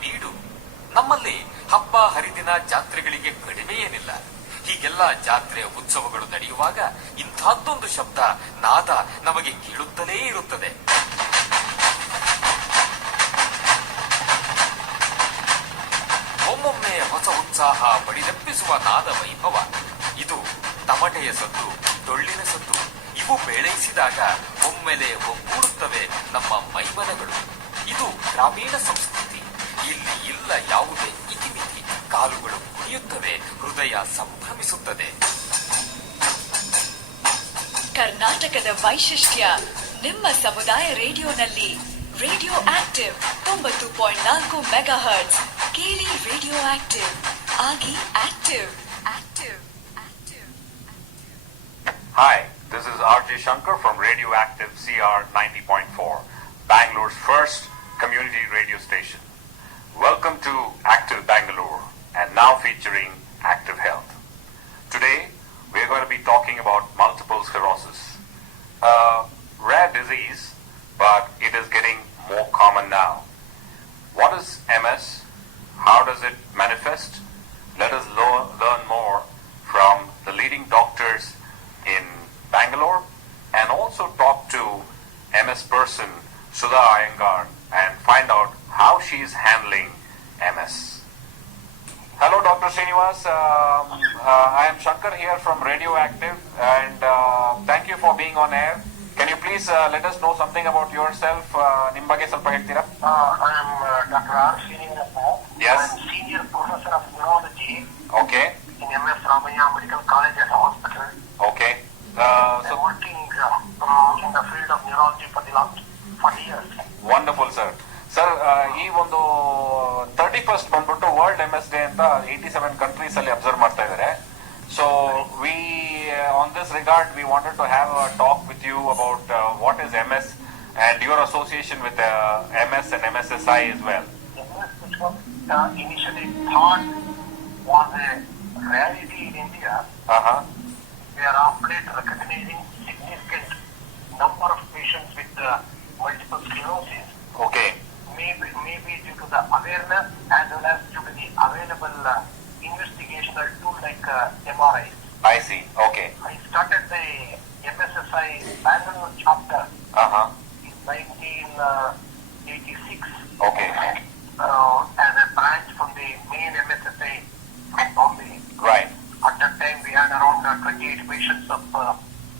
ಬೀಡು. ನಮ್ಮಲ್ಲಿ ಹಬ್ಬ ಹರಿದಿನ ಜಾತ್ರೆಗಳಿಗೆ ಕಡಿಮೆ ಏನಿಲ್ಲ. ಹೀಗೆಲ್ಲ ಜಾತ್ರೆ ಉತ್ಸವಗಳು ನಡೆಯುವಾಗ ಇಂಥದ್ದೊಂದು ಶಬ್ದ ನಾದ ನಮಗೆ ಕೇಳುತ್ತಲೇ ಇರುತ್ತದೆ. ಒಮ್ಮೊಮ್ಮೆ ಹೊಸ ಉತ್ಸಾಹ ಬಡಿದೆಪ್ಪಿಸುವ ನಾದ ವೈಭವ. ಇದು ತಮಟೆಯ ಸದ್ದು, ಡೊಳ್ಳಿನ ಸದ್ದು. ಇವು ಬೇಳೈಸಿದಾಗ ಒಮ್ಮೆಲೆ ಒಗ್ಗೂಡುತ್ತವೆ ನಮ್ಮ ಮೈಮನಗಳು. ಇದು ಗ್ರಾಮೀಣ ಸಂಸ್ಕೃತಿ. ಇಲ್ಲಿ ಇಲ್ಲ ಯಾವುದೇ ಇತಿಮಿತಿ. ಕಾಲುಗಳು ಕುಣಿಯುತ್ತವೆ, ಹೃದಯ ಸಂಭ್ರಮಿಸುತ್ತದೆ. ಕರ್ನಾಟಕದ ವೈಶಿಷ್ಟ್ಯ ನಿಮ್ಮ ಸಮುದಾಯ ರೇಡಿಯೋನಲ್ಲಿ. Radio active 90.4 megahertz. ಕೇಳಿ ರೇಡಿಯೋ ಆಕ್ಟಿವ್. ಆಗಿ active. Hi, this is RJ Shankar from Radioactive CR 90.4, Bangalore's first community radio station. Welcome to Active Bangalore, and now featuring Active Health. Today, we're going to be talking about multiple sclerosis, a rare disease, but it is getting more common now. What is MS? How does it manifest? Let us learn more from the leading doctors in Bangalore, and also talk to MS person Sudha and find out how she is handling MS. Hello, Dr. Srinivas. I am Shankar here from Radioactive, and thank you for being on air. Can you please let us know something about yourself? ನಿಮ್ಮ ಬಗ್ಗೆ ಸ್ವಲ್ಪ ಹೇಳ್ತೀರಾ? I am Dr. R. Srinivas. Yes. I am Senior Professor of Neurology Okay. in MSSI Multiple College and Hospital. Okay. I am working in the field of neurology for the last 40 years. Wonderful, sir. Sir, ಈ ಒಂದು 31st ಬಂದ್ಬಿಟ್ಟು world MS day ಅಂತ 87 countries ಅಲ್ಲಿ observe ಮಾಡ್ತಾ ಇದ್ದಾರೆ. So we on this regard we wanted to have a talk with you about what is MS and your association with MS and MSSI as well. MS, which was initially thought was a rarity in India, we are of late recognizing significant number of patients with multiple sclerosis. Okay. Maybe due to the awareness as well as due to the available investigational tool like MRI. I see. Okay. I started the MSSI Bangalore chapter in 1986. Okay. As a branch from the main MSSI from Bombay. Right. At that time, we had around 28 patients of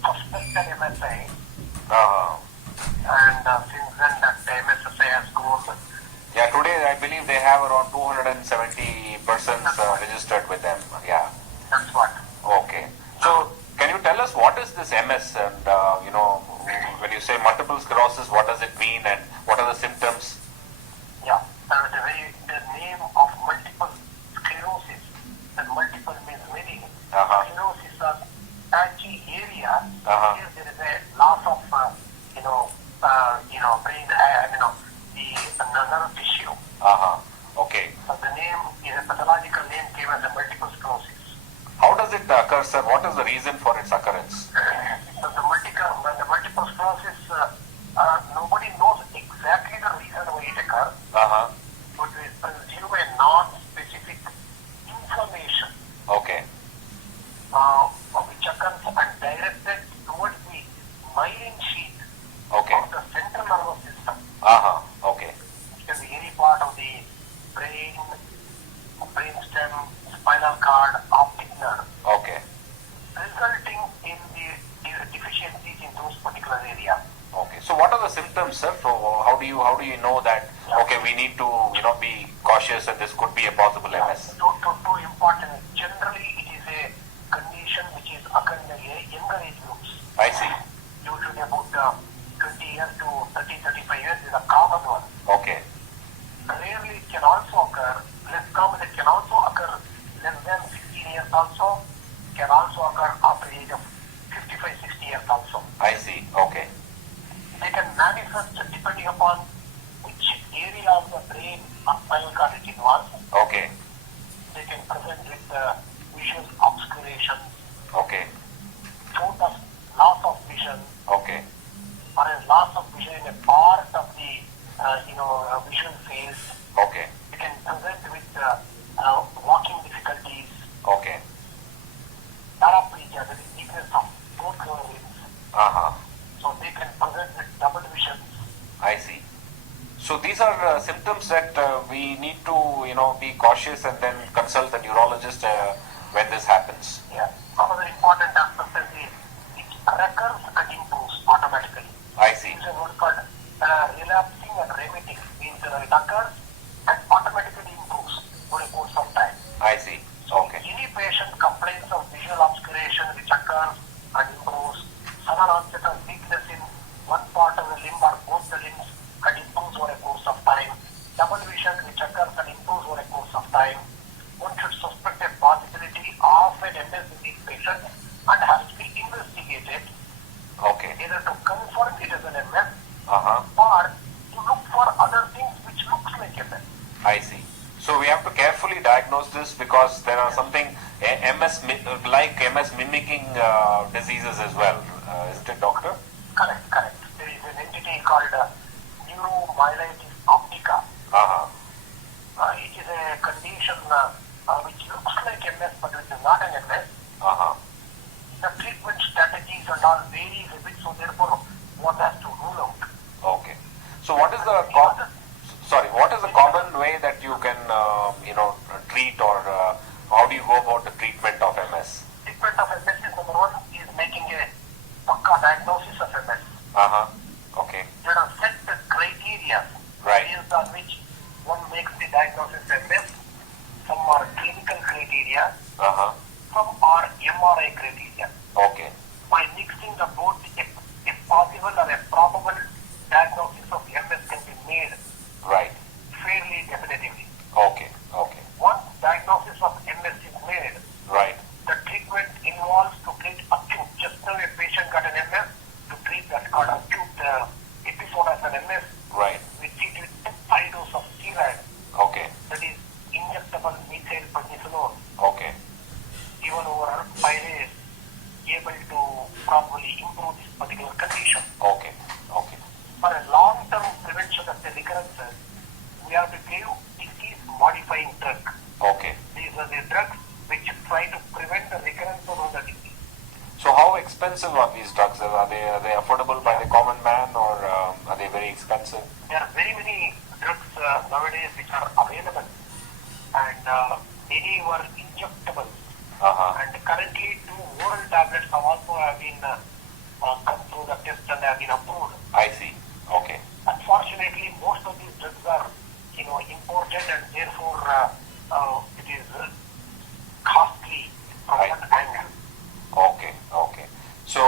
suspected MSI. And since then, that MSSI has grown. Yeah, today I believe they have around 270 persons registered with them. Yeah. That's what. Okay. So, can you tell us what is this MS, and when you say multiple sclerosis, what does it mean, and what are the symptoms? Yeah, the name of multiple sclerosis, and multiple means many. Sclerosis is patchy area. Here there is a loss of, brain, the nerve tissue. Okay. So the name is a pathological name came as a multiple sclerosis. How does it occur, sir? What is the reason for its occurrence? So the multiple sclerosis, nobody knows exactly the reason why it occurs. But it is due to a non-specific inflammation. Okay. Which occurs and directed towards the myelin sheath Okay. of the central nervous system. Okay. It can be any part of the brain stem, spinal cord, optic nerve. Okay. Resulting in the deficiencies in those particular areas. Okay. So, what are the symptoms, sir? So, how do you know that? Okay, we need to be cautious, and this could be a possible MS. Two important. Generally, it is a condition which is occurring in younger age groups. I see. Usually about 20 years to 30-35 years is a common one. Okay. Rarely it can also occur. Less common, it can also occur less than 16 years also. Can also occur after the age of 55-60 years also. I see. Okay. They can manifest depending upon which area of the brain or spinal cord it involves. Okay. They can present with visual obscuration, Okay. total loss of vision, Okay. or a loss of vision in a part of the visual phase. Okay. It can be cautious and then consult the neurologist when this happens? Yeah. Another important aspect is it recurs and improves automatically. I see. It's a word called relapsing and remitting. Means it occurs and automatically improves over a course of time. I see. Okay. Any patient complains of visual obscuration which occurs and improves, sudden onset of weakness in one part of the limb or both the limbs and improves over a course of time, double vision which occurs and improves over a course of time, one should suspect a possibility of an MS disease patient and has to be investigated, Okay. either to confirm it is an MS Uh-huh. or to look for other things which looks like MS. I see. So we have to carefully diagnose this because there are something like MS mimicking diseases as well, isn't it, doctor? Correct. There is an entity called neuromyelitis optica. Uh-huh. It is a condition which looks like MS but which is not an MS. Uh-huh. The treatment strategies and all varies a bit, so therefore one has to rule out. Okay. So what is the common way that you can treat, or how do you go about the treatment of MS? Treatment of MS is number one is making a pakka diagnosis of MS. Uh-huh. Okay. There are set criteria Right. based on which one makes the diagnosis of MS. Some are clinical criteria, Uh-huh. some are MRI criteria. Okay. By mixing the both, a possible or a probable diagnosis of MS can be made Right. fairly definitively. Okay. Once diagnosis of MS is made, Right. the treatment involves to treat acute. Just now a patient got an MS, to treat that called acute episode as an MS, Right. we treat with high dose of steroid, Okay. that is injectable methyl prednisolone, Okay. given over 5 days, able to probably improve this particular condition. Okay. For a long-term prevention of the recurrences, we have to give disease-modifying drug. Okay. These are the drugs which try to prevent the recurrence of the disease. So how expensive are these drugs? Are they affordable by the common man, or are they very expensive? There are very many drugs nowadays which are available, and many were injectable. Uh-huh. And currently 2 oral tablets have also been come through the test and have been approved. I see. Okay. Unfortunately, most of these drugs are imported, and therefore it is costly from Right. one angle. Okay. So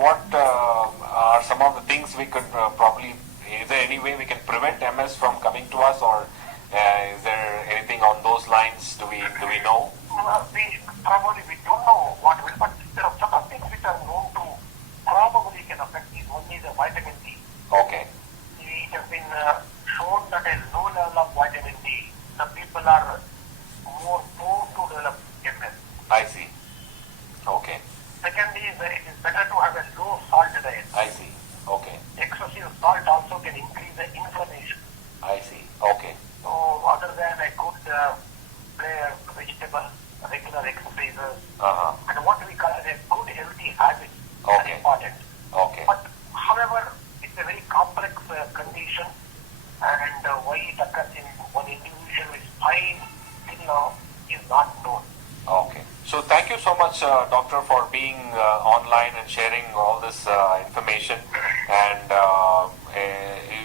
what are some of the things we could probably, is there any way we can prevent MS from coming to us, or is there anything on those lines? Do we know? We don't know what will, but there are some things which are known to probably can affect these. One is the vitamin D. Okay. It has been shown that a low level of vitamin D, the people are more prone to develop MS. I see. Okay. Second is it is better to have a low salt diet. I see. Okay. Excessive salt also can increase the inflammation. I see. Okay. So other than a good play vegetable, regular exercises, Uh-huh. and what we call as a good healthy habit Okay. is important. Okay. But however, it's a very complex condition, and why it occurs in one individual is fine till now is not known. Okay. So thank you so much, doctor, for being online and sharing all this information. And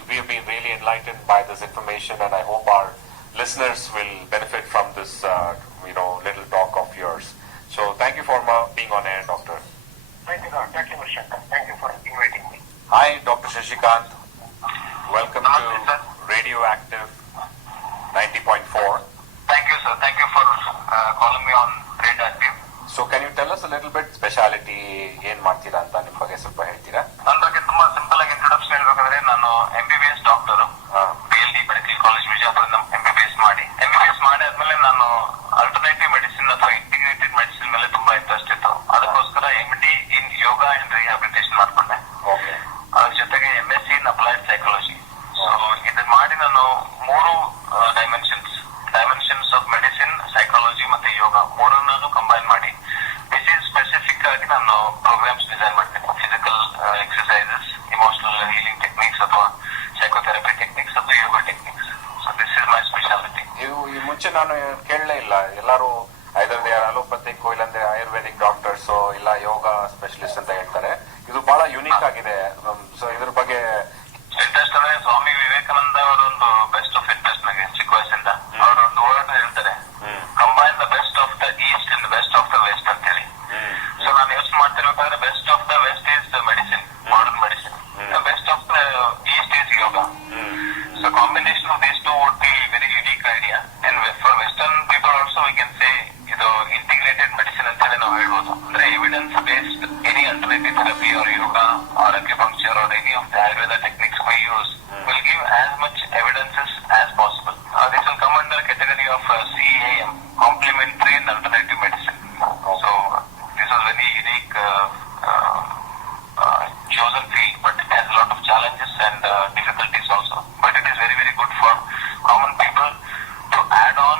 we've been really enlightened by this information, and I hope our listeners will benefit from this, little talk of yours. So thank you for being on air, doctor. Thank you, Dr. Shankar. Thank you for inviting me. Hi, Dr. Shashikant. Welcome to Radioactive 90.4. Thank you, sir. Thank you for calling me on Radioactive. So can you tell us a little bit speciality ಏನ್ ಮಾಡ್ತೀರಾ ಅಂತ ನಿಮ್ಮ ಬಗ್ಗೆ ಸ್ವಲ್ಪ ಹೇಳ್ತೀರಾ? ನನ್ನ ಬಗ್ಗೆ ತುಂಬಾ ಸಿಂಪಲ್ ಆಗಿ ಇಂಟ್ರೊಡಕ್ಷನ್ ಹೇಳ್ಬೇಕಾದ್ರೆ ನಾನು MBBS doctor, PLD medical college ವಿಜಯಪುರದಿಂದ MBBS ಮಾಡಿ ಆದ್ಮೇಲೆ ನಾನು ಆಲ್ಟರ್ನೇಟಿವ್ ಮೆಡಿಸಿನ್ ಅಥವಾ ಇಂಟಿಗ್ರೇಟೆಡ್ ಮೆಡಿಸಿನ್ ಮೇಲೆ ತುಂಬಾ ಇಂಟ್ರೆಸ್ಟ್ ಇತ್ತು. ಅದಕ್ಕೋಸ್ಕರ MD in yoga and rehabilitation ಮಾಡ್ಕೊಂಡೆ. ಓಕೆ. ಅದ್ರ ಜೊತೆಗೆ MSc in applied psychology. So ಇದನ್ನ ಮಾಡಿ ನಾನು 3 ಡೈಮೆನ್ಷನ್ಸ್ ಆಫ್ ಮೆಡಿಸಿನ್, ಸೈಕಾಲಜಿ ಮತ್ತೆ ಯೋಗ ಮೂರನ್ನು ಕಂಬೈನ್ ಮಾಡಿ ಡಿಸೀಸ್ ಸ್ಪೆಸಿಫಿಕ್ ಆಗಿ ನಾನು ಪ್ರೋಗ್ರಾಮ್ಸ್ ಡಿಸೈನ್ ಮಾಡ್ತೀನಿ. Physical exercises, emotional healing techniques ಅಥವಾ ಸೈಕೋಥೆರಪಿ ಟೆಕ್ನಿಕ್ಸ್ ಅಥವಾ yoga techniques. So this is my ಮುಂಚೆ ನಾನು ಕೇಳಲೇ ಇಲ್ಲ. ಎಲ್ಲರೂ ಐದರ್ ದೇ ಆರ್ ಅಲೋಪತಿಕ್ ಇಲ್ಲಾಂದ್ರೆ ಆಯುರ್ವೇದಿಕ್ ಡಾಕ್ಟರ್ಸ್ ಇಲ್ಲ ಯೋಗ ಸ್ಪೆಷಲಿಸ್ಟ್ ಅಂತ ಹೇಳ್ತಾರೆ. ಇದು ಬಹಳ ಯುನೀಕ್ ಆಗಿದೆ. ಸೊ ಇದ್ರ ಬಗ್ಗೆ ಇಂಟ್ರೆಸ್ಟ್ ಅಂದ್ರೆ ಸ್ವಾಮಿ ವಿವೇಕಾನಂದ ಅವರೊಂದು ಬೆಸ್ಟ್ ಆಫ್ ಇಂಟ್ರೆಸ್ಟ್ ನನಗೆ ಚಿಕ್ಕ ವಯಸ್ಸಿಂದ. ಅವರೊಂದು ವರ್ಡ್ ಹೇಳ್ತಾರೆ, combine the best of the east and best of the west ಅಂತ ಹೇಳಿ. ಸೊ ನಾನು ಯೋಚನೆ ಮಾಡ್ತಿರ್ಬೇಕಾದ್ರೆ best of the west is medicine, modern medicine. Best of the east is yoga. So combination of these two would be very unique idea. And for western people also we can say ಇದು integrated medicine ಅಂತ ಹೇಳಿ ನಾವು ಹೇಳ್ಬೋದು. ಅಂದ್ರೆ evidence based any alternative therapy or yoga or acupuncture or any of the Ayurveda techniques we use will give as much evidences as possible. This will come under category of CAM, complementary and alternative medicine. So this is very unique chosen field, but it has a lot of challenges and difficulties also. But it is very, very good for common people to add on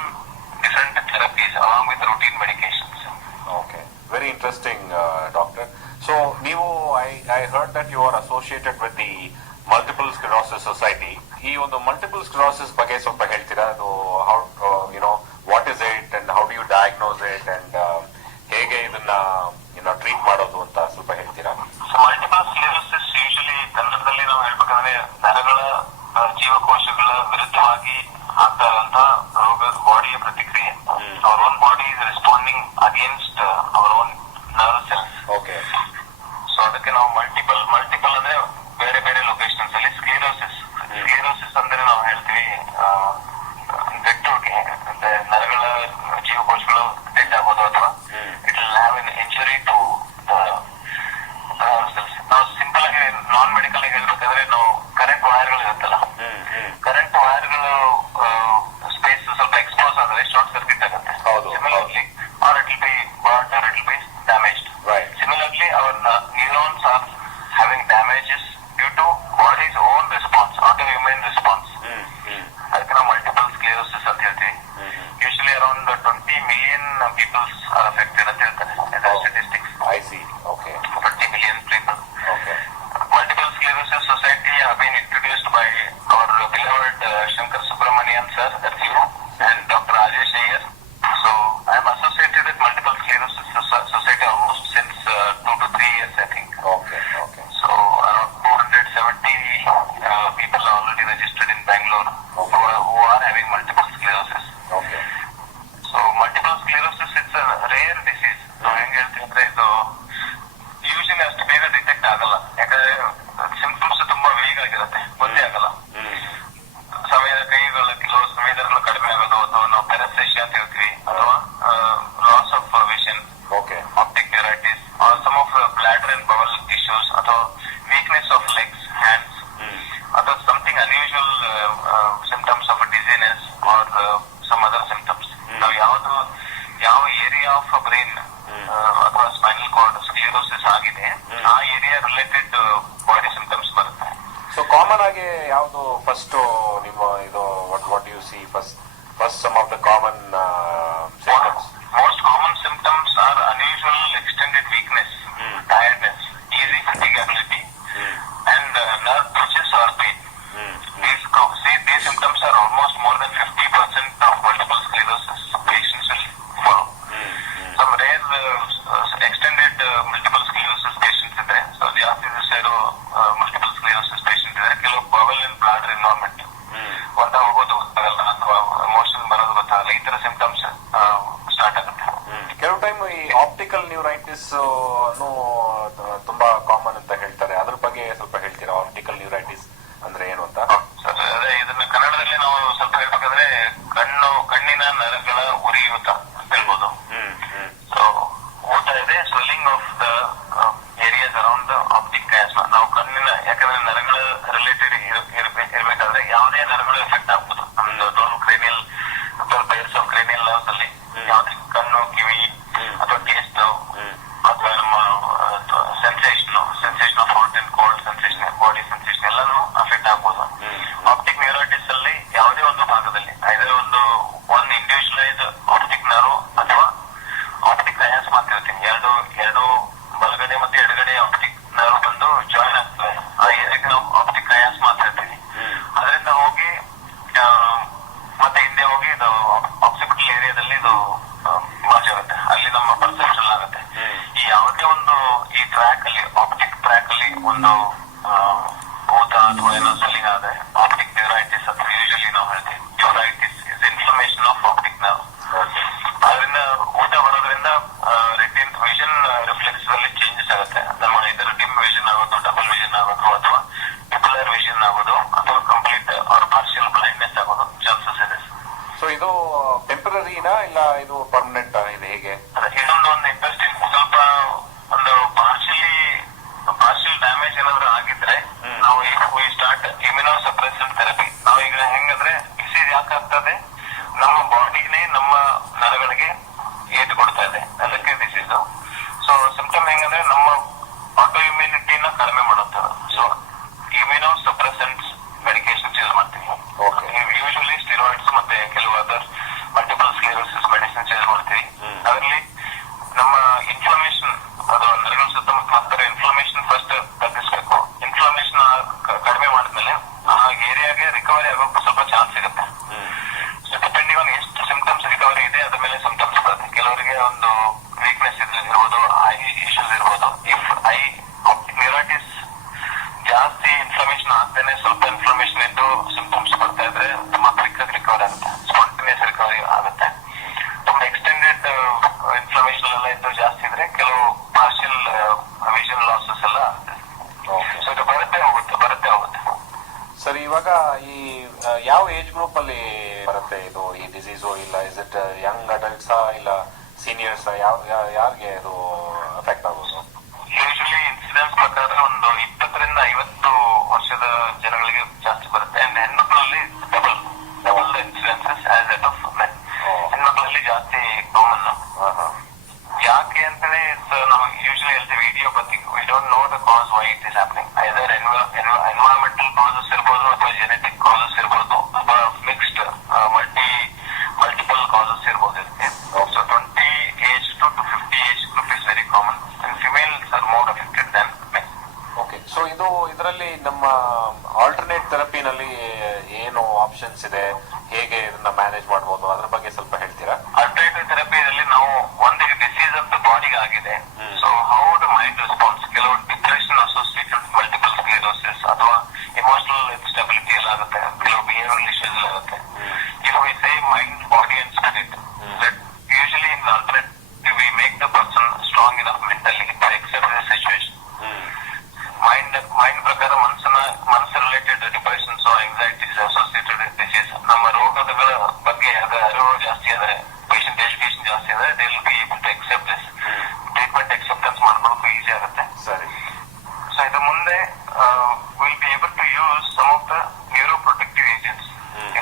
different therapies along with routine medications. Okay, very interesting, doctor. So ನೀವು I heard that you are associated with the Multiple Sclerosis Society. ಈ ಒಂದು multiple ಸ್ಕ್ಲೆರೋಸಿಸ್ ಬಗ್ಗೆ ಸ್ವಲ್ಪ ಹೇಳ್ತೀರಾ? ಅದು how what is it and how do you diagnose it and ಹೇಗೆ ಇದನ್ನ treat ಮಾಡೋದು ಅಂತ ಸ್ವಲ್ಪ ಹೇಳ್ತೀರಾ? ಮಲ್ಟಿಪಲ್ ಸ್ಕ್ಲೆರೋಸಿಸ್ ಯೂಶಲಿ ಕನ್ನಡದಲ್ಲಿ ನಾವು ಹೇಳ್ಬೇಕಂದ್ರೆ ನರಗಳ ಜೀವಕೋಶಗಳ ವಿರುದ್ಧವಾಗಿ ಆಗ್ತಾ ಇರುವಂತಹ ರೋಗ, ಬಾಡಿಯ ಪ್ರತಿಕ್ರಿಯೆ. Our own body is responding against our own nerve cells. Okay. So ಅದಕ್ಕೆ ನಾವು ಮಲ್ಟಿಪಲ್ ಅಂದ್ರೆ ಬೇರೆ ಬೇರೆ ಲೊಕೇಶನ್ಸ್ ಅಲ್ಲಿ ಸ್ಕ್ಲೆರೋಸಿಸ್ ಅಂದ್ರೆ ನಾವು ಹೇಳ್ತೀವಿ ಗಟ್ಟುಗೆ, ಅಂದ್ರೆ ನರಗಳ ಜೀವಕೋಶಗಳು ಡೆಡ್ ಆಗೋದು ಅಥವಾ it will have an injury to cells. ನಾವು ಸಿಂಪಲ್ ಆಗಿ ನಾನ್ ಮೆಡಿಕಲ್ ಆಗಿ ಹೇಳ್ಬೇಕಾದ್ರೆ ನಾವು ಕರೆಂಟ್ ವೈರ್ಗಳು ಇರುತ್ತಲ್ಲ, ಕರೆಂಟ್ ವೈರ್ಗಳು ಸ್ಪೇಸ್ ಸ್ವಲ್ಪ ಎಕ್ಸ್ಪೋಸ್ ಆದ್ರೆ ಶಾರ್ಟ್ ಸರ್ಕ್ಯೂಟ್ ಆಗುತ್ತೆ. Similarly or it will be burn or it will be damaged. Similarly, our neurons are having damages due to body's own response, autoimmune response. ಅದಕ್ಕೆ ನಾವು ಮಲ್ಟಿಪಲ್ ಸ್ಕ್ಲೆರೋಸಿಸ್ ಅಂತ ಹೇಳ್ತೀವಿ. Usually around 20 million people are affected ಅಂತ ಹೇಳ್ತಾರೆ statistics. I see. Okay. 20 million people. Okay. Multiple Sclerosis Society have been introduced by our beloved Shankar Subramaniyam sir, that's you, and Dr. Rajesh Iyer. So I am associated with Multiple Sclerosis Society almost since 2 to 3 years, I think. Okay. So around 270 people are already registered in Bangalore who are having multiple sclerosis. Okay. So multiple sclerosis, it's a rare disease. ನಾವು ಹೆಂಗ್ ಹೇಳ್ತೀವಿ ಅಂದ್ರೆ ಇದು usually ಅಷ್ಟು ಬೇಗ detect ಆಗಲ್ಲ. ಯಾಕಂದ್ರೆ symptoms ತುಂಬಾ ವೇಗ ಆಗಿರುತ್ತೆ, ಗೊತ್ತೇ ಆಗಲ್ಲ. ಕೆಲವು ಸಮಯದಲ್ಲಿ ಕಡಿಮೆ ಆಗೋದು, ಅಥವಾ ನಾವು ಪ್ಯಾರಾಸೇಷಿಯಾ ಅಂತ ಹೇಳ್ತೀವಿ, ಅಥವಾ loss of vision, optic neuritis, some of bladder and bowel issues, ಅಥವಾ ವೀಕ್ನೆಸ್ ಆಫ್ ಲೆಗ್ಸ್, ಹ್ಯಾಂಡ್ಸ್, ಅಥವಾ something unusual symptoms of dizziness or some other symptoms. ನಾವು ಯಾವ ಏರಿಯಾ ಆಫ್ ಬ್ರೈನ್ ಅಥವಾ ಸ್ಪೈನಲ್ ಕಾರ್ಡ್ ಸ್ಕ್ಲೆರೋಸಿಸ್ ಆಗಿದೆ ಆ ಏರಿಯಾ ರಿಲೇಟೆಡ್ ಬಾಡಿ ಸಿಂಪ್ಟಮ್ಸ್ ಬರುತ್ತೆ. So common ಆಗಿ ಯಾವುದು ಫಸ್ಟ್ ನಿಮ್ಮ ಇದು what you see first some of the common symptoms? Most common symptoms are unusual extended weakness, tiredness, easy fatigability, and nerve twitches or pain. These symptoms are almost more than 50% of multiple sclerosis patients will follow. Some rare extended multiple sclerosis patients ಇದ್ದಾರೆ. So ಜಾಸ್ತಿ ದಿವಸ multiple sclerosis patients ಇದ್ದಾರೆ. ಕೆಲವು bowel and bladder involvement, ಹೊರಟ ಹೋಗೋದು ಗೊತ್ತಾಗಲ್ಲ ಅಥವಾ emotion ಬರೋದು ಗೊತ್ತಾಗಲ್ಲ, ಈ ತರ ಸಿಂಪ್ಟಮ್ಸ್ ಸ್ಟಾರ್ಟ್ ಆಗುತ್ತೆ. ಕೆಲವು ಟೈಮ್ ಈ ಆಪ್ಟಿಕಲ್ ನ್ಯೂರೈಟಿಸ್ ತುಂಬಾ ಕಾಮನ್ ಅಂತ ಹೇಳ್ತಾರೆ. ಅದ್ರ ಬಗ್ಗೆ ಸ್ವಲ್ಪ ಹೇಳ್ತೀರಾ? ಆಪ್ಟಿಕಲ್ ನ್ಯೂರೈಟಿಸ್ ಅಂದ್ರೆ ಏನು ಅಂತ? ಅದೇ ಇದನ್ನ ಕನ್ನಡದಲ್ಲಿ ನಾವು ಸ್ವಲ್ಪ ಹೇಳ್ಬೇಕಂದ್ರೆ ಕಣ್ಣಿನ ನರಗಳ ಉರಿಯೂತ ಅಂತ ಹೇಳ್ಬೋದು. ಸೊ ಊತ ಇದೆ, swelling of the areas around the optic chiasma. ನಾವು ಕಣ್ಣಿನ, ಯಾಕಂದ್ರೆ ನರಗಳ ರಿಲೇಟೆಡ್ ಇರ್ಬೇಕಾದ್ರೆ ಯಾವುದೇ ನರಗಳು ಎಫೆಕ್ಟ್ ಆಗ್ಬೋದು. ನಮ್ದು 12 pairs of cranial nerves ಅಲ್ಲಿ ಯಾವುದೇ ಕಣ್ಣು, ಕಿವಿ, ಅಥವಾ ಟೇಸ್ಟ್, ಅಥವಾ ನಮ್ಮ sensation of hot and cold sensation, body sensation ಎಲ್ಲಾನು ಅಫೆಕ್ಟ್ ಆಗ್ಬೋದು. ಆಪ್ಟಿಕ್ ನ್ಯೂರೈಟಿಸ್ ಅಲ್ಲಿ ಯಾವುದೇ ಒಂದು ಭಾಗದಲ್ಲಿ ಐದರ್ ಒಂದು ಇಂಡಿವಿಜುವಲೈಸ್ ಆಪ್ಟಿಕ್ ನರ್ವ್ ಅಥವಾ ಆಪ್ಟಿಕ್ ಕಯಾಸ್ಮಾ ಅಂತ ಹೇಳ್ತೀನಿ. ಎರಡು ಬಲಗಡೆ ಮತ್ತೆ ಎಡಗಡೆ ಆಪ್ಟಿಕ್ ನರ್ವ್ ಬಂದು ಜಾಯಿನ್ ಆಗ್ತದೆ. ಆ ಏರಿಯಾಗೆ ನಾವು ಆಪ್ಟಿಕ್ ಕಯಾಸ್ಮಾ ಅಂತ ಹೇಳ್ತೀವಿ. ಅದರಿಂದ ಹೋಗಿ ಒಂದು ಊತ ಅಥವಾ ಏನೋ ಸ್ವೆಲ್ಲಿಂಗ್ ಆದ್ರೆ ಆಪ್ಟಿಕ್ ನ್ಯೂರೈಟಿಸ್ ಅಂತ ಯೂಶಲಿ ನಾವು ಹೇಳ್ತೀವಿ. Neuritis is inflammation of optic nerve. ಅದರಿಂದ ಊತ ಬರೋದ್ರಿಂದ ರೆಟಿನ್ ವಿಷನ್ ರಿಫ್ಲೆಕ್ಸ್ ಅಲ್ಲಿ ಚೇಂಜಸ್ ಆಗುತ್ತೆ. ನಮ್ಮ ಇದರ ಡಿಮ್ ವಿಷನ್ ಆಗೋದು, ಡಬಲ್ ವಿಷನ್ ಆಗೋದು, ಅಥವಾ ಪಿಕ್ಯುಲರ್ ವಿಷನ್ ಆಗೋದು, ಅಥವಾ ಕಂಪ್ಲೀಟ್ ಆರ್ ಪಾರ್ಷಿಯಲ್ ಬ್ಲೈಂಡ್ನೆಸ್ ಆಗೋದು ಚಾನ್ಸಸ್ ಇದೆ. ಸೊ ಇದು ಟೆಂಪರರಿನಾ ಇಲ್ಲ ಇದು ಪರ್ಮನೆಂಟ್ ಇದು ಹೇಗೆ? ಇದೊಂದು ಇಂಟ್ರೆಸ್ಟಿಂಗ್. ಸ್ವಲ್ಪ ಒಂದು ಪಾರ್ಷಿಯಲ್ ಡ್ಯಾಮೇಜ್ ಏನಾದ್ರು ಆಗಿದ್ರೆ ನಾವು we start immuno suppressant therapy. ನಾವು ಈಗ ಹೆಂಗಂದ್ರೆ ಡಿಸೀಸ್ ಯಾಕೆ ಆಗ್ತದೆ, ನಮ್ಮ ಬಾಡಿನೇ ನಮ್ಮ ನರಗಳಿಗೆ ಏಟು ಕೊಡ್ತಾ ಇದೆ, ಅದಕ್ಕೆ ಡಿಸೀಸ್. ಸೊ ಸಿಂಪ್ಟಮ್ ಹೆಂಗಂದ್ರೆ ನಮ್ಮ ಆಟೋ ಇಮ್ಯುನಿಟಿನ ಕಡಿಮೆ ಮಾಡುತ್ತದೆ. So immuno suppressants medications use ಮಾಡ್ತೀವಿ. ಯೂಶಲಿ ಸ್ಟಿರಾಯ್ಡ್ಸ್ ಮತ್ತೆ ಕೆಲವು ಅದರ್ ಮಲ್ಟಿಪಲ್ ಸ್ಕ್ಲೆರೋಸಿಸ್ ಮೆಡಿಸಿನ್ಸ್ ಯೂಸ್ ಮಾಡ್ತೀವಿ. ಅದರಲ್ಲಿ ನಮ್ಮ ಇನ್ಫ್ಲಮೇಷನ್, ಅದು ನರಗಳ ಸುತ್ತಮುತ್ತ ಆಗ್ತಾರೆ, ಇನ್ಫ್ಲಮೇಷನ್ ಫಸ್ಟ್ ತಗ್ಗಿಸ್ಬೇಕು. ಇನ್ಫ್ಲಮೇಷನ್ ಕಡಿಮೆ ಮಾಡಿದ್ಮೇಲೆ ಆ ಏರಿಯಾಗೆ ರಿಕವರಿ ಆಗೋಕೆ ಸ್ವಲ್ಪ ಚಾನ್ಸ್ ಸಿಗುತ್ತೆ. ಸೊ ಡಿಪೆಂಡಿಂಗ್ ಆನ್ ಎಷ್ಟು ಸಿಂಪ್ಟಮ್ಸ್ ರಿಕವರಿ ಇದೆ ಅದ್ರ ಮೇಲೆ ಸಿಂಪ್ಟಮ್ಸ್ ಬರುತ್ತೆ. ಕೆಲವರಿಗೆ ಒಂದು ವೀಕ್ನೆಸ್ ಇರ್ಬೋದು, ಐ ಇಶ್ಯೂಸ್ ಇರ್ಬೋದು. ಇಫ್ ಐ ಆಪ್ಟಿಕ್ ನ್ಯೂರೈಟಿಸ್ ಜಾಸ್ತಿ ಇನ್ಫ್ಲಮೇಷನ್ ಆಗ್ತಾನೆ ಸ್ವಲ್ಪ ಇನ್ಫ್ಲಮೇಷನ್ ಇದ್ದು ಸಿಂಪ್ಟಮ್ಸ್ ಬರ್ತಾ ಇದ್ರೆ ತುಂಬಾ ಕ್ವಿಕ್ ಆಗಿ ರಿಕವರಿ ಆಗುತ್ತೆ, ಸ್ಪಾಂಟೇನಿಯಸ್ ರಿಕವರಿ ಆಗುತ್ತೆ. ತುಂಬಾ ಎಕ್ಸ್ಟೆಂಡೆಡ್ ಇನ್ಫ್ಲಮೇಷನ್ ಎಲ್ಲ ಇದ್ದು ಜಾಸ್ತಿ ಇದ್ರೆ ಕೆಲವು ಪಾರ್ಷಿಯಲ್ ವಿಷನ್ ಲಾಸಸ್ ಎಲ್ಲ ಆಗುತ್ತೆ. ಸೊ ಇದು ಬರುತ್ತೆ ಹೋಗುತ್ತೆ. ಸರಿ, ಇವಾಗ ಈ ಯಾವ ಏಜ್ ಗ್ರೂಪ್ ಅಲ್ಲಿ ಬರುತ್ತೆ ಇದು ಈ ಡಿಸೀಸು? ಇಲ್ಲ ಇಸ್ ಇಟ್ ಯಂಗ್ ಅಡಲ್ಟ್ಸಾ ಇಲ್ಲ ಸೀನಿಯರ್ಸಾ? ಯಾರಿಗೆ ಇದು ಅಫೆಕ್ಟ್ ಆಗೋದು? ಯೂಶಲಿ ಇನ್ಸಿಡೆನ್ಸ್ ಪ್ರಕಾರ ಒಂದು 20-50 ವರ್ಷದ ಜನಗಳಿಗೆ ಜಾಸ್ತಿ ಬರುತ್ತೆ. ಹೆಣ್ಮಕ್ಳಲ್ಲಿ double incidences as that of men. ಹೆಣ್ಮಕ್ಳಲ್ಲಿ ಜಾಸ್ತಿ ಕಾಮನ್. ಯಾಕೆ ಅಂತೇಳಿ ನಾವು ಯೂಶಲಿ ಹೇಳ್ತೀವಿ idiopathic. We don't know the cause why it is happening. Either environmental causes ಇರ್ಬೋದು, ಅಥವಾ ಜೆನೆಟಿಕ್ ಕಾಸಸ್ ಇರ್ಬೋದು, ಅಥವಾ ಮಿಕ್ಸ್ಡ್ ಮಲ್ಟಿಪಲ್ ಕಾಸಸ್ ಇರ್ಬೋದು ಇದಕ್ಕೆ. So 20 age to 50 age group is very common. Females are more affected than men. Okay. So ಇದರಲ್ಲಿ ನಮ್ಮ alternate ಥೆರಪಿನಲ್ಲಿ ಏನು options ಇದೆ, ಹೇಗೆ ಇದನ್ನ ಮ್ಯಾನೇಜ್ ಮಾಡಬಹುದು, ಅದ್ರ ಬಗ್ಗೆ ಸ್ವಲ್ಪ ಹೇಳ್ತೀರಾ? ಆಲ್ಟರ್ನೇಟಿವ್ ಥೆರಪಿಯಲ್ಲಿ ನಾವು ಒಂದಿಗೆ ಡಿಸೀಸ್ ಅಂತ ಬಾಡಿಗೆ ಆಗಿದೆ. So how the mind response, ಕೆಲವು ಡಿಪ್ರೆಷನ್ ಅಸೋಸಿಯೇಟೆಡ್ ಮಲ್ಟಿಪಲ್ ಸ್ಕ್ಲೆರೋಸಿಸ್ ಅಥವಾ ಇಮೋಷನಲ್ ಸ್ಟೆಬಿಲಿಟಿ ಎಲ್ಲ ಆಗುತ್ತೆ, ಕೆಲವು ಬಿಹೇವಿಯರಲ್ ಇಶ್ಯೂಸ್ ಎಲ್ಲ ಆಗುತ್ತೆ. If we say mind, body and spirit, that usually in alternative we make the person strong enough mentally to accept the situation. Mind ಪ್ರಕಾರ ಮನಸ್ಸು related depressions, anxieties associated diseases, ನಮ್ಮ ರೋಗಗಳ ಬಗ್ಗೆ ಅರಿವು ಜಾಸ್ತಿ ಆದರೆ, ಪೇಷಂಟ್ ಎಜುಕೇಶನ್ ಜಾಸ್ತಿ ಆದರೆ, they will be able to accept this. Treatment acceptance ಮಾಡ್ಕೊಳ್ಳೋಕೆ ಈಸಿ ಆಗುತ್ತೆ. ಸರಿ. ಸೊ ಇದು ಮುಂದೆ will be able to use some of the neuro protective agents.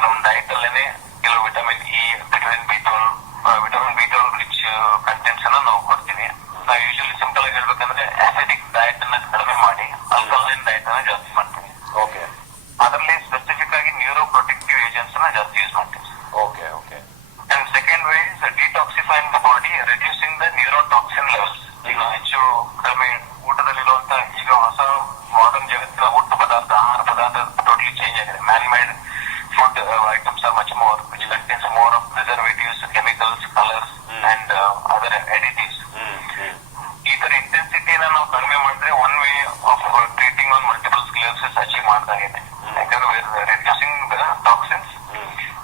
ನಮ್ಮ ಡಯಟ್ ಅಲ್ಲೇನೆ ಕೆಲವು ವಿಟಮಿನ್ ಇ, ವಿಟಮಿನ್ ಬಿ12 ರಿಚ್ ಕಂಟೆಂಟ್ಸ್ ಅನ್ನ ನಾವು ಕೊಡ್ತೀವಿ. ನಾವು ಯೂಶಲಿ ಸಿಂಪಲ್ ಆಗಿ ಹೇಳ್ಬೇಕಂದ್ರೆ ಆಸಿಡಿಕ್ ಡಯಟ್ ಅನ್ನ ಕಡಿಮೆ ಮಾಡಿ ಆಲ್ಕಲೈನ್ ಡಯಟ್ ಅನ್ನ ಜಾಸ್ತಿ ಮಾಡ್ತೀವಿ. ಓಕೆ. ಅದರಲ್ಲಿ ಸ್ಪೆಸಿಫಿಕ್ ಆಗಿ ನ್ಯೂರೋ ಪ್ರೊಟೆಕ್ಟಿವ್ ಏಜೆಂಟ್ಸ್ ಅನ್ನ ಜಾಸ್ತಿ ಯೂಸ್ ಮಾಡ್ತೀವಿ. Okay. And second way is detoxifying the body, reducing the neurotoxin levels. ಈಗ ಹೆಚ್ಚು ಕಡಿಮೆ ಊಟದಲ್ಲಿರುವಂತ ಈಗ ಹೊಸ ಮಾಡರ್ನ್ ಜಗತ್ತಿನ ಆಹಾರ ಪದಾರ್ಥ ಟೋಟಲಿ ಚೇಂಜ್ ಆಗಿದೆ. Man made food items are much more which contains more of preservatives, chemicals, colours and other additives. ಈ ತರ ಇಂಟೆನ್ಸಿಟಿನ ನಾವು ಕಡಿಮೆ ಮಾಡಿದ್ರೆ one way of treating on multiple sclerosis achieve ಮಾಡ್ದಾಗಿದೆ. ಯಾಕಂದ್ರೆ reducing the toxins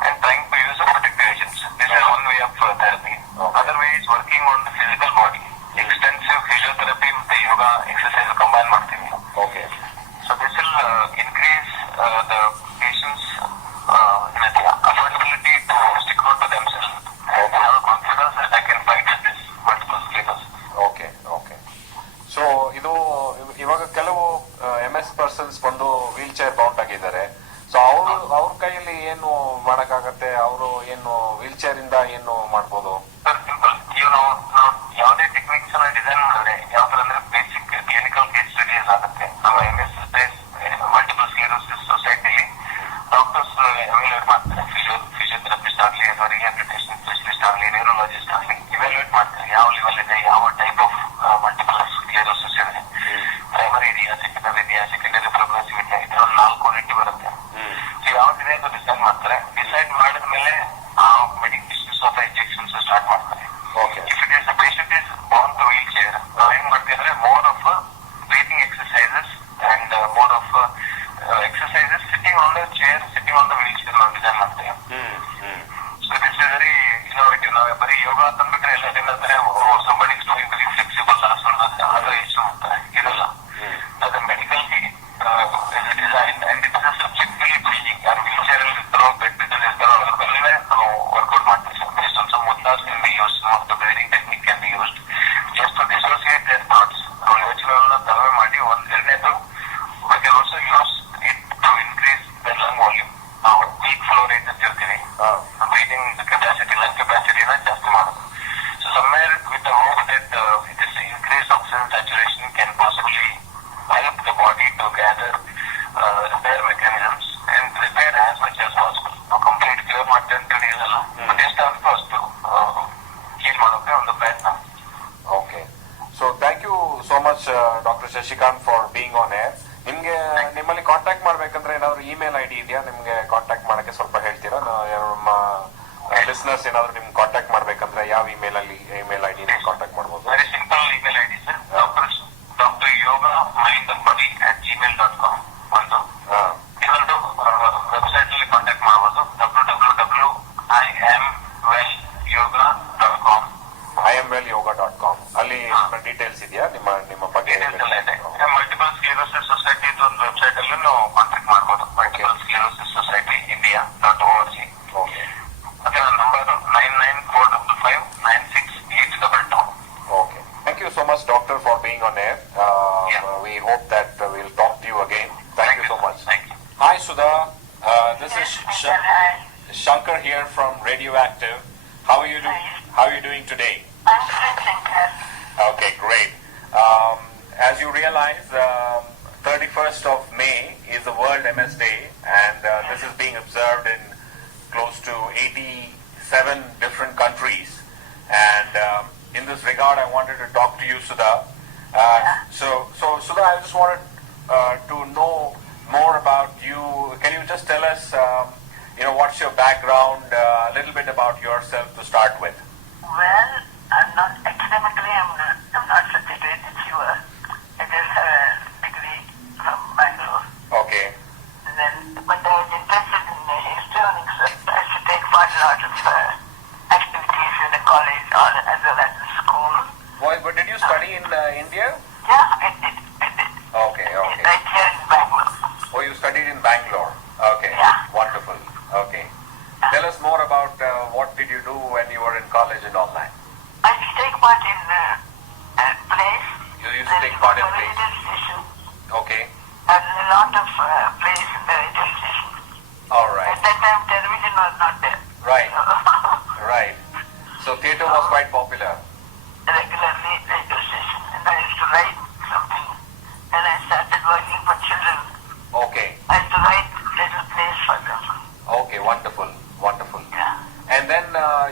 and trying to use protective agents. This is one way of therapy. Other way is working on the physical body. Extensive physiotherapy ಮತ್ತು yoga exercise combine ಮಾಡ್ತೀವಿ. Okay. So this will increase the patient's affordability to stick on to themselves and have confidence that I can fight with this multiple sclerosis. Okay. So ಇವಾಗ ಕೆಲವು MS persons ಬಂದು wheel chair bound ಆಗಿದ್ದಾರೆ. So ಅವ್ರ ಕೈಯಲ್ಲಿ ಏನು ಮಾಡಕ್ಕಾಗತ್ತೆ? ಅವರು ಏನು wheel chair ಇಂದ ಏನು ಮಾಡ್ಬೋದು? ಸಿಂಪಲ್. ನಾವು ಯಾವುದೇ ಟೆಕ್ನಿಕ್ಸ್ ಅನ್ನ ಡಿಸೈನ್ ಮಾಡಿದ್ರೆ ಯಾವ ತರ ಅಂದ್ರೆ ಬೇಸಿಕ್ ಕ್ಲಿನಿಕಲ್ ಕೇಸ್ ಸ್ಟಡೀಸ್ ಆಗುತ್ತೆ. ನಮ್ಮ MSSI ಮಲ್ಟಿಪಲ್ ಸ್ಕ್ಲೆರೋಸಿಸ್ ಸೊಸೈಟಿಲಿ ಡಾಕ್ಟರ್ಸ್ ಎವ್ಯಾಲ್ಯೂಯೇಟ್ ಮಾಡ್ತಾರೆ. ಫಿಸಿಯೋಥೆರಪಿಸ್ಟ್ ಆಗಲಿ ಅಥವಾ ರಿಹ್ಯಾಬಿಲಿಟೇಷನ್ ಸ್ಪೆಷಲಿಸ್ಟ್ ಆಗಲಿ, ನ್ಯೂರೋಲಜಿಸ್ಟ್ ಆಗಲಿ ಇವ್ಯಾಲ್ಯೂಯೇಟ್ ಮಾಡ್ತಾರೆ. ಯಾವ ಲೆವೆಲ್ ಇದೆ, ಯಾವ ಟೈಪ್ ಆಫ್ ಮಲ್ಟಿಪಲ್ ಸ್ಕ್ಲೆರೋಸಿಸ್ ಇದೆ, ಪ್ರೈಮರಿ ಇದೆಯಾ, ಸೆಕೆಂಡರಿ ಪ್ರೋಗ್ರೆಸಿವ್ ಇದೆಯಾ, ಇದರಲ್ಲಿ 4 ರೀತಿ ಬರುತ್ತೆ. ಯಾವ್ದಿದೆ ಅಂತ ಡಿಸೈಡ್ ಮಾಡ್ತಾರೆ. ಡಿಸೈಡ್ ಮಾಡಿದ್ಮೇಲೆ ಆ ಮೆಡಿಕೇಶನ್ಸ್ ಅಥವಾ ಇಂಜೆಕ್ಷನ್ಸ್ ಸ್ಟಾರ್ಟ್ ಮಾಡ್ತಾರೆ. If it is patient is born to wheelchair, ನಾವ್ ಏನ್ ಮಾಡ್ತೀವಿ ಅಂದ್ರೆ more of breathing exercises So this is very innovative. Now, ಬರೀ ಯೋಗ ಅಂತಂದ್ಬಿಟ್ರೆ ಎಲ್ಲ ಏನಂತಾರೆ, somebody is doing very flexible ಅದು ಎಷ್ಟು ಅಂತ ಇರಲ್ಲ. ಅದು ಮೆಡಿಕಲ್ಗೆ design and it is subjectively changing. ಯಾರು ವೀಲ್ ಚೇರ್ ಅಲ್ಲಿ ಇರ್ತಾರೋ, ಬೆಡ್ ಬಿದ್ದಲ್ಲಿ ಇರ್ತಾರೋ ಅದ್ರ ಮೇಲೆ ನಾವು ವರ್ಕೌಟ್ ಮಾಡ್ತೀವಿ. Based on some mudras can be used, some of the breathing technique can be used just to dissociate their thoughts. ನಾವು ಯೋಚನೆಗಳನ್ನ ತಲೆ ಮಾಡಿ ಎರಡನೇದು we can also use it to increase the lung volume. ನಾವು ಪೀಕ್ ಫ್ಲೋ ರೇಟ್ ಅಂತ ಹೇಳ್ತೀವಿ, breathing capacity, lung ಕೆಪಾಸಿಟಿನ ಜಾಸ್ತಿ ಮಾಡೋದು. So somewhere with the hope that this increased oxygen saturation can possibly help the body to gather repair mechanisms and repair as much as possible. ನಾವು complete clear ಮಾಡ್ತೇವೆ ಅಂತ ಹೇಳಿಲ್ಲ, but ಎಷ್ಟಾಗುತ್ತೋ ಅಷ್ಟು heal ಮಾಡೋಕೆ ಒಂದು ಪ್ರಯತ್ನ. Okay. So thank you so much, Dr. Shashikant, for being on air. ನಿಮ್ಮಲ್ಲಿ ಕಾಂಟ್ಯಾಕ್ಟ್ ಮಾಡ್ಬೇಕಂದ್ರೆ ಏನಾದ್ರು ಇಮೇಲ್ ಐಡಿ ಇದೆಯಾ? ನಿಮ್ಗೆ ಕಾಂಟ್ಯಾಕ್ಟ್ ಮಾಡಕ್ಕೆ ಸ್ವಲ್ಪ ಹೇಳ್ತೀರಾ? ನಮ್ಮ ಲಿಸ್ನರ್ಸ್ ಏನಾದ್ರು ನಿಮ್ಗೆ ಕಾಂಟ್ಯಾಕ್ಟ್ ಮಾಡ್ಬೇಕಂದ್ರೆ ಯಾವ ಇಮೇಲ್ ಐಡಿ ಕಾಂಟ್ಯಾಕ್ಟ್ ಮಾಡ್ಬೋದು? Very simple email ID sir, dryogamindandbody@gmail.com. ಒಂದು ಇನ್ನೊಂದು ವೆಬ್ಸೈಟ್ ಅಲ್ಲಿ ಕಾಂಟ್ಯಾಕ್ಟ್ ಮಾಡಬಹುದು, www.iamwellyoga.com. iamwellyoga.com. ಅಲ್ಲಿ ಡೀಟೇಲ್ಸ್ ಇದೆಯಾ ನಿಮ್ಮ ಬಗ್ಗೆ? ಮಲ್ಟಿಪಲ್ ಸ್ಕ್ಲೆರೋಸಿಸ್ ಸೊಸೈಟಿ ಒಂದು ವೆಬ್ಸೈಟ್ ಅಲ್ಲಿ ನಾವು ಕಾಂಟ್ಯಾಕ್ಟ್ ಮಾಡಬಹುದು, ಮಲ್ಟಿಪಲ್ ಸ್ಕ್ಲೆರೋಸಿಸ್ ಸೊಸೈಟಿ india.org. ಮತ್ತೆ ನನ್ನ number 9945596822. Okay. Thank you so much, doctor, for being on air. We hope that we'll talk to you again. Thank you so much. Thank you. Hi, Sudha. This is Shankar here from Radioactive. How are you doing? How are you doing today? I'm good, Shankar. Okay, great. As you realize, 31st of May is the World MS Day, and this is being observed in close to 87 different countries. And in this regard, I wanted to talk to you, Sudha. So Sudha, I just wanted to know more about you. Can you just tell us, what's your background, a little bit about yourself to start with? Well, I'm not academically, I'm not such a great achiever. I just have a degree from Bangalore. Okay. But I was interested in histrionics. I used to take part in a lot of activities in the college or as well as the school. Well, but did you study in India? Yeah, I did. Okay. Right here in Bangalore. Oh, you studied in Bangalore. Okay. Yeah. Wonderful. Okay. Tell us more about what did you do when you were in college and all that. I used to take part in plays. You used to take part in plays. Radio station. Okay. And a lot of plays in the radio station. All right. At that time, television was not there. Right. Right. So theatre was quite popular. Regularly radio station, and I used to write something. And I started working for children. Okay. I used to write little plays for them. Okay. Wonderful. Yeah. And then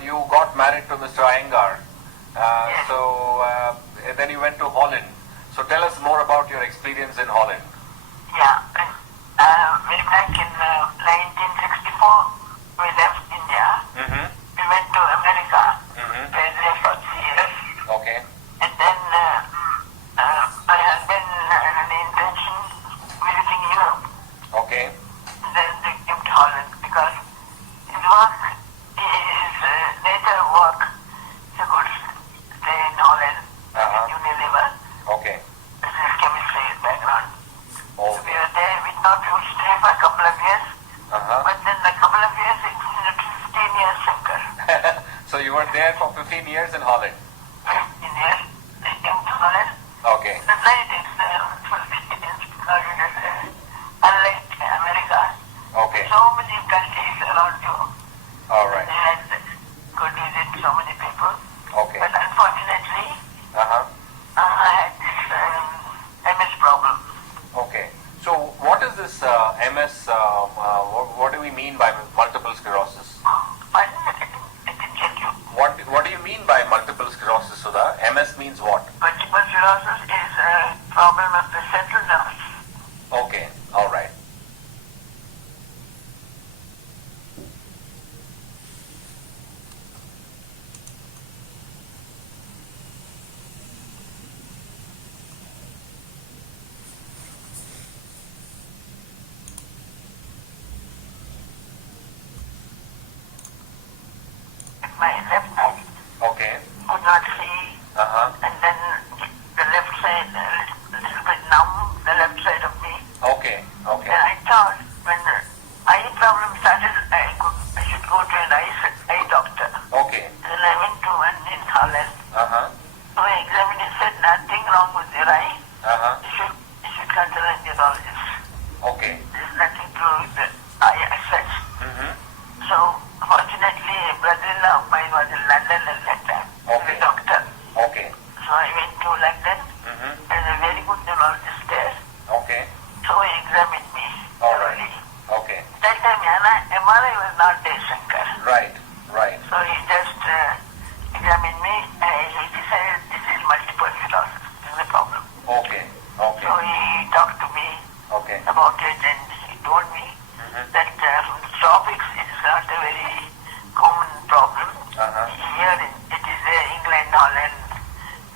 you got married to Mr. Iyengar. Yes. So then you went to Holland. So tell us more about your experience in Holland. Yeah. Way back in 1964, we left India. Mm-hmm. We went to America. Mm-hmm. We were there for 3 years. Okay. And then I had been an intention visiting Europe. Okay. Then they came to Holland because his work, his nature of work, he could stay in Holland with Unilever. Okay. This is chemistry background. So we Okay. were there. We thought we would stay for a couple of years. Uh-huh. But then a couple of years, it was 15 years, Shankar. So you were there for 15 years in Holland. 15 years. They came to Holland. Okay. The night is full experience because it is unlike America. Okay. So many countries around you. All right. And could visit so many people. Okay. But unfortunately, Uh-huh. I had this MS problem. Okay. So what is this MS? What do we mean by multiple sclerosis? Pardon, I didn't get you. What do you mean by multiple sclerosis? my left eye. Okay. Could not see. And then the left side, a little bit numb, the left side of me. Okay. Okay. And I thought when the eye problem started, I should go to an eye doctor. Okay. Then I went to one in Holland. So I examined it, said nothing wrong with your eye. You should consult a neurologist. Okay. There's nothing to do with the eye as such. So fortunately, a brother-in-law of mine was in London at that time. Okay. He's a doctor. Okay. So I went to London. There's a very good neurologist there. Okay. So he examined me All right. thoroughly. Okay. That time MRI was not there, Shankar. Right. Right. So he just examined me and he decided this is multiple sclerosis. This is the problem. Okay. Okay. So he talked to me Okay. about it and he told me that from the tropics it is not a very common problem. Here it is there, England, Holland,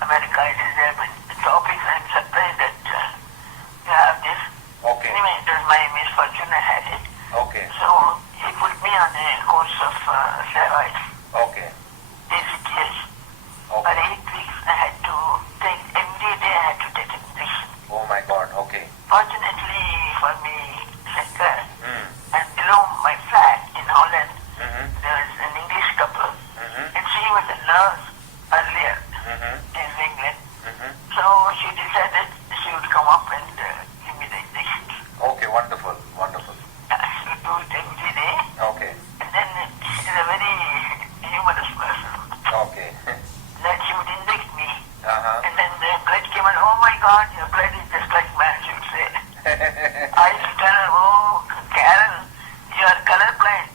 America, it is there, but the tropics I'm surprised that you have this. Okay. Anyway, it was my misfortune, I had it. Okay. So he put me on a course of steroids, Okay. ACTH. For Okay. 8 weeks I had to take, every day I had to take an injection. Oh my God. Okay. Fortunately for me, Shankar, and below my flat in Holland, there was an English couple, and she was a nurse earlier in England. So she decided she would come up and give me the injections. Okay. Wonderful. Wonderful. She would do it every day, Okay. and then she's a very humorous person. Okay. That she would inject me, Uh-huh. and then the blood came out, oh my God, your blood is just like mine, she would say. I used to tell her, oh, Karen, you are colorblind.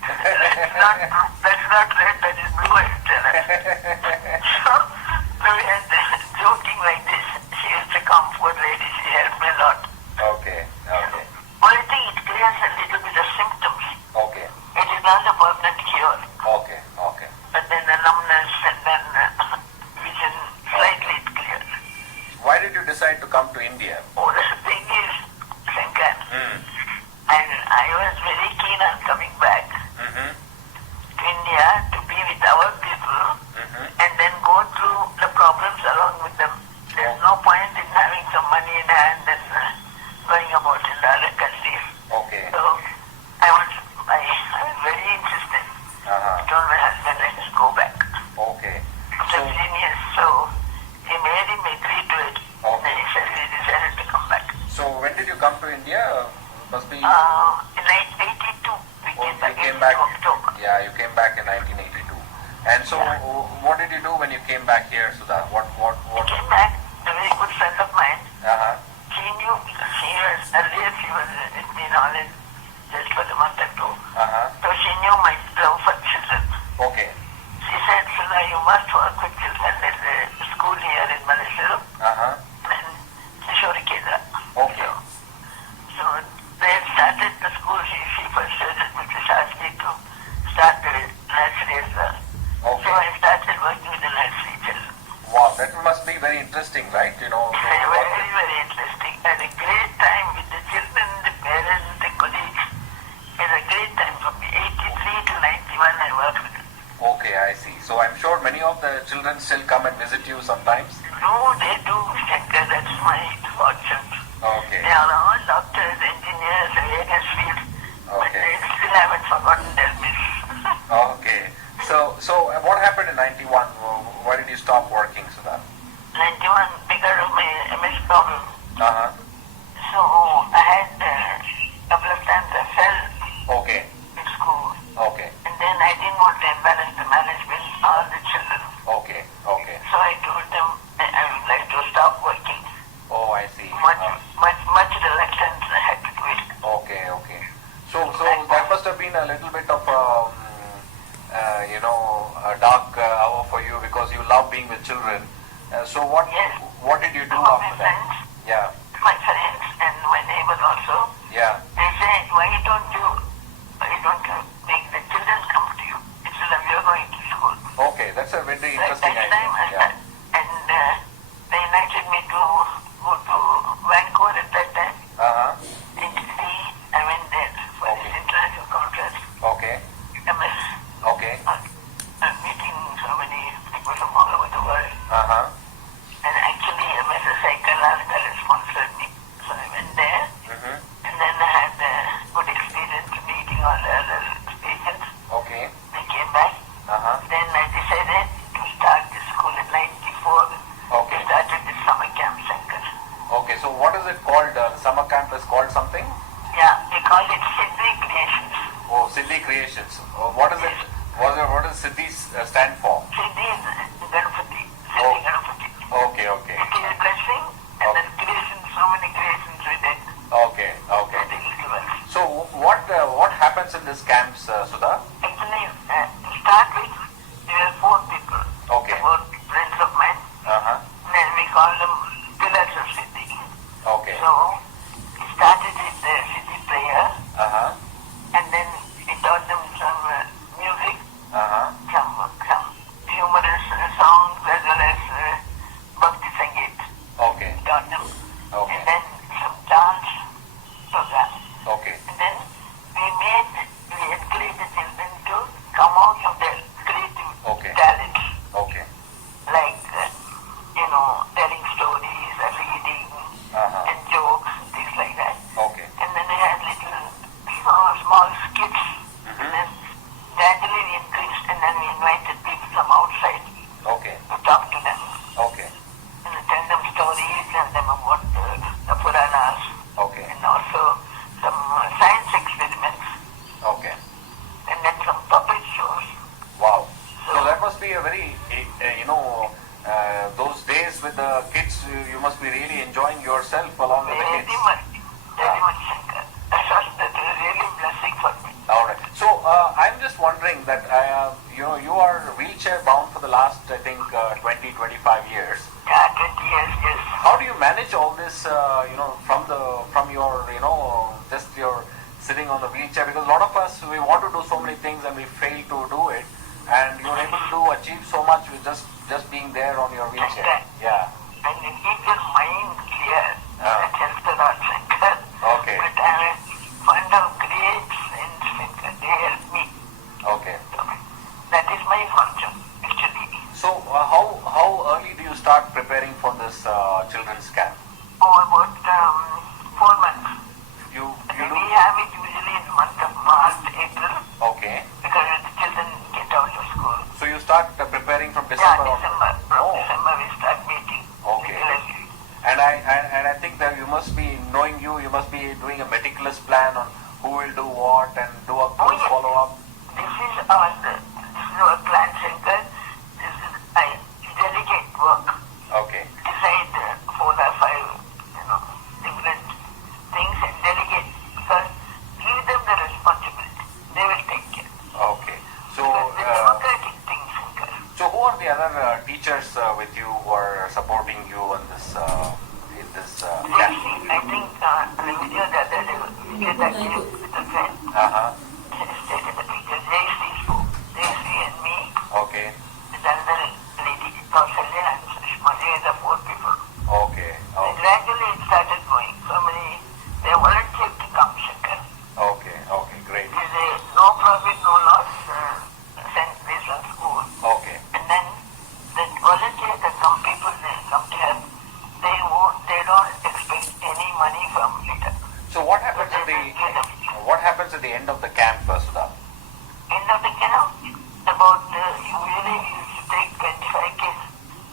That's not red, that is blue, I used to tell her. So we had joking like this. She used to come, poor lady, she helped me a lot. Okay. Okay. Only thing, it clears a little bit of symptoms. Okay. It is not a permanent cure. Okay. Okay. But then the numbness and then vision, slightly it clears. Why did you decide to come to India? Oh, the thing is, Shankar, and I was very keen on coming back to India to be with our people and then go through the problems along with them. There's no point in having some money in hand and going about in the other countries. Okay. So I was very interested. I told my husband, let us go back. Okay. After genius, so he made him agree to it. Okay. And he said he decided to come back. So when did you come to India? Must be. In 1982, we came back in October. Yeah, you came back in 1982. And so, what did you do when you came back here, Sudha? What? I came back, a very good friend of mine. She knew because earlier she was with me in Holland just for a month or two. So she knew my love for children. Okay. She said, Sudha, you must work with children. There's a school here in Malaysia. And Shashikant. Okay. So they started the school. She first asked me to start the nursery as well. Okay. So I started working with the nursery children. Wow, that must be very interesting, right? You know. Very, very interesting. And a great time with the children, the parents, the colleagues. It's a great time for me. 83 to 91 I worked with them. Okay, I see. So I'm sure many of the children still come and visit you sometimes. No, they do, Shankar. That's my fortune. Okay. They are all doctors, engineers, various fields. But Okay. they still haven't forgotten their miss. Okay. So what happened in 91? Why did you stop working, Sudha? 91 because of my MS problem. So I had a couple of times I fell Okay. in school. Okay. And then I didn't want to embarrass the management, all the children. Okay. Okay. So I told them I would like to stop working. Oh, I see. Much reluctance I had to do it. Okay. Okay. So that must have been a little bit of a dark hour for you because you love being with children. So what did you do Some of after my that? friends, Yeah. my friends and my neighbors also, Yeah. they said, why don't you make the children come to you instead of you going to school? Okay, that's a very So at interesting that idea. time Yeah. and they invited me to go to Vancouver at that time. In Sydney, I went there for this international conference. Okay. MS. Okay. Meeting Siddhis stand for? Siddhi is Ganpati. Oh. Siddhi Ganpati. Okay, okay. It is blessing and then creation, so many creations with it. Okay, okay. That is given. So what happens in these camps, Sudha? Actually, to start with, there are 4 people. Okay. 4 friends of mine. Uh-huh. Then we call them pillars of Siddhi. Okay. So, we started with the Siddhi prayer, Uh-huh. and then we taught them some music, Uh-huh. some humorous songs as well as Bhakti Sangeet. Okay. We taught them. Okay. And then some dance program. Okay. And then we encouraged the children to come out of their creative Okay. talents, Okay. like, telling stories, reading, Uh-huh. and jokes, things like that. Okay. And then they had little small skits. And then gradually we increased, and then we invited people from outside Okay. to talk to them Okay. and tell them stories, tell them about the Puranas, Okay. and also some science experiments, Okay. and then some puppet shows. Wow. So that must be a very, those days with the kids, you must be really enjoying yourself along with the Very kids. much, Shankar. That was really a blessing for me. All right. So I'm just wondering that you are wheelchair bound for the last, I think, 20, 25 years. Yeah, 20 years, yes. How do you manage all this? From your just your sitting on the wheelchair, because a lot of us, we want to do so many things and we fail to do it, and you're able to achieve so much with just being there on your wheelchair. Like that. Yeah. And you keep your mind clear. That helps a lot, Shankar. Okay. But I find out great friends, Shankar. They help me. Okay. That is my function, actually. So how early do you start preparing for this children's camp? About 4 months. You We do. have it usually in the month of March, April, Okay. because the children get out of school. So you start preparing from Yeah, December December. onwards. From Oh. December we start meeting Okay. regularly. And I think that you must be, knowing you must be doing a meticulous plan on who will do what and do a close yes. follow-up. This is our plan, Shankar. This is delegate work. Okay. Decide 4 or 5, different things and delegate. First, give them the responsibility. They will take care. Okay. So, Because the democratic thing, Shankar. so who are the other teachers with you who are supporting you in this camp? I think on the video the other day, video that you with a friend, Uh-huh. stated the picture, JC spoke. JC and me, Okay. with another lady, Kausalya and Sushma. They are the 4 people. Okay. And Okay. gradually it started going. So many, they volunteered to come, Shankar. Okay. Okay. Great. It is a no profit, no loss St. Vincent school. Okay. And then the volunteers, some people, they come to help. They don't expect any money from it. So what happens at the end of the camp, Sudha? End of the camp, about usually we used to take 25 kids,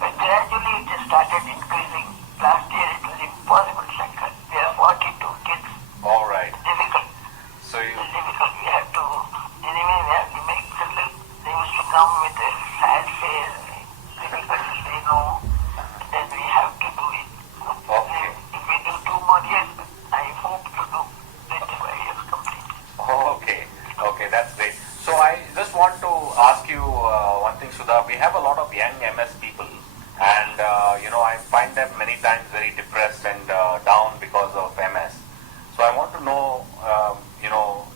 but gradually it has started increasing. Last year it was impossible, Shankar. There are 42 kids. All right. Difficult. So you. It's difficult. We have to, anyway, we have to make children. They used to come with a sad face. Difficult to say no. Then we have to do it. Okay. If we do 2 more years, I hope to do 25 years complete. Okay, okay, that's great. So I just want to ask you one thing, Sudha. We have a lot of young MS people, and I find them many times very depressed and down because of MS. So I want to know,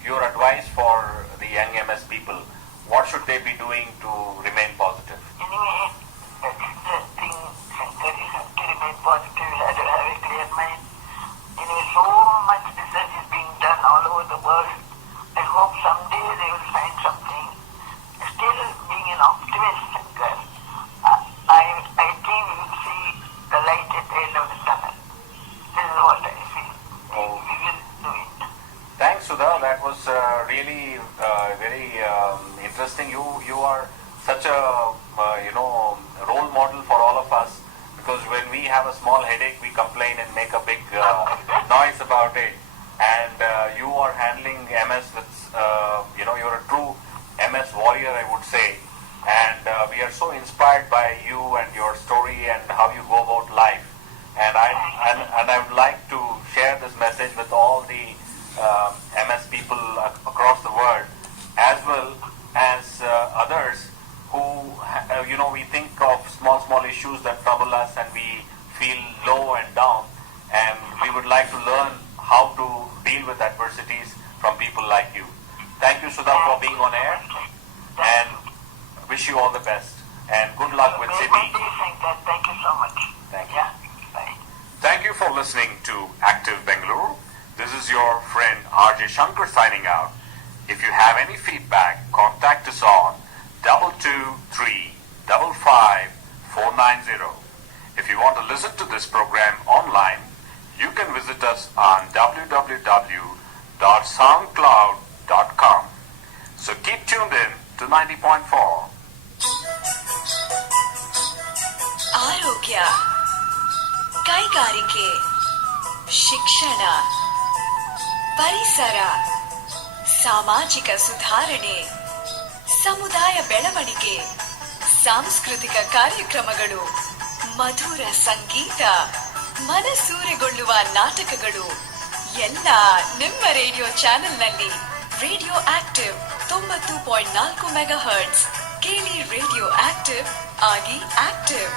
your advice for the young MS people. What should they be doing to remain positive? Anyway, that is the thing, Shankar. You have to remain positive. You have to have a clear mind. Anyway, so much research is being done all over the world. I hope someday they will find something. Still, being an optimist, Shankar, I think we will see the light at the end of the tunnel. This is what I feel. Oh. We will do it. Thanks, Sudha. That was really very interesting. You are such a role model for all of us, because when we have a small headache, we complain and make a big noise about it. And you are handling MS with, you're a true MS warrior, I would say. and we are so inspired by you and your story and how you go about life. And I would like to share this message with all the MS people across the world, as well as others who, we think of small issues that trouble us and we feel low and down, and we would like to learn how to deal with adversities from people like you. Thank you, Sudha, for being on air, and wish you all the best, and good luck with Sydney. Thank you so much. Thank you. Yeah, bye. Thank you for listening to Active Bangalore. This is your friend RJ Shankar signing out. If you have any feedback, contact us on 223-55-490. If you want to listen to this program online, you can visit us on www.soundcloud.com. So keep tuned in to 90.4. ಆರೋಗ್ಯ, ಕೈಗಾರಿಕೆ, ಶಿಕ್ಷಣ, ಪರಿಸರ, ಸಾಮಾಜಿಕ ಸುಧಾರಣೆ, ಸಮುದಾಯ ಬೆಳವಣಿಗೆ, ಸಾಂಸ್ಕೃತಿಕ ಕಾರ್ಯಕ್ರಮಗಳು, ಮಧುರ ಸಂಗೀತ, ಮನಸೂರೆಗೊಳ್ಳುವ ನಾಟಕಗಳು ಎಲ್ಲ ನಿಮ್ಮ ರೇಡಿಯೋ ಚಾನೆಲ್ನಲ್ಲಿ. Radio active 90.4 megahertz. ಕೇಳಿ ರೇಡಿಯೋ ಆಕ್ಟಿವ್ ಆಗಿ ಆಕ್ಟಿವ್.